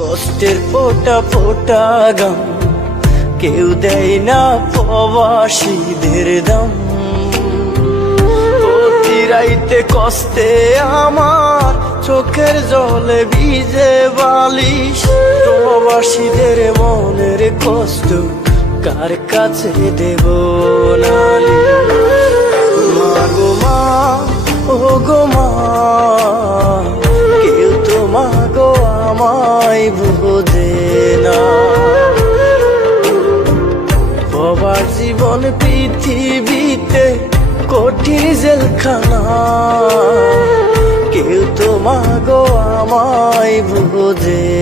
কষ্টের ফোটা ফোটা গাম। কেউ দেয় না প্রবাসীদের দাম। রাইতে কষ্টে আমার চোখের জলে ভিজে বালিশ। প্রবাসীদের মনের কষ্ট কার কাছে দেব নালিশ মা গো মা ও গো মা, কেউ তো মা গো আমায় বোঝে না। বাবার জীবন পৃথিবীতে কঠিন জেলখানা। কেউ তো মাগো আমায় বোঝে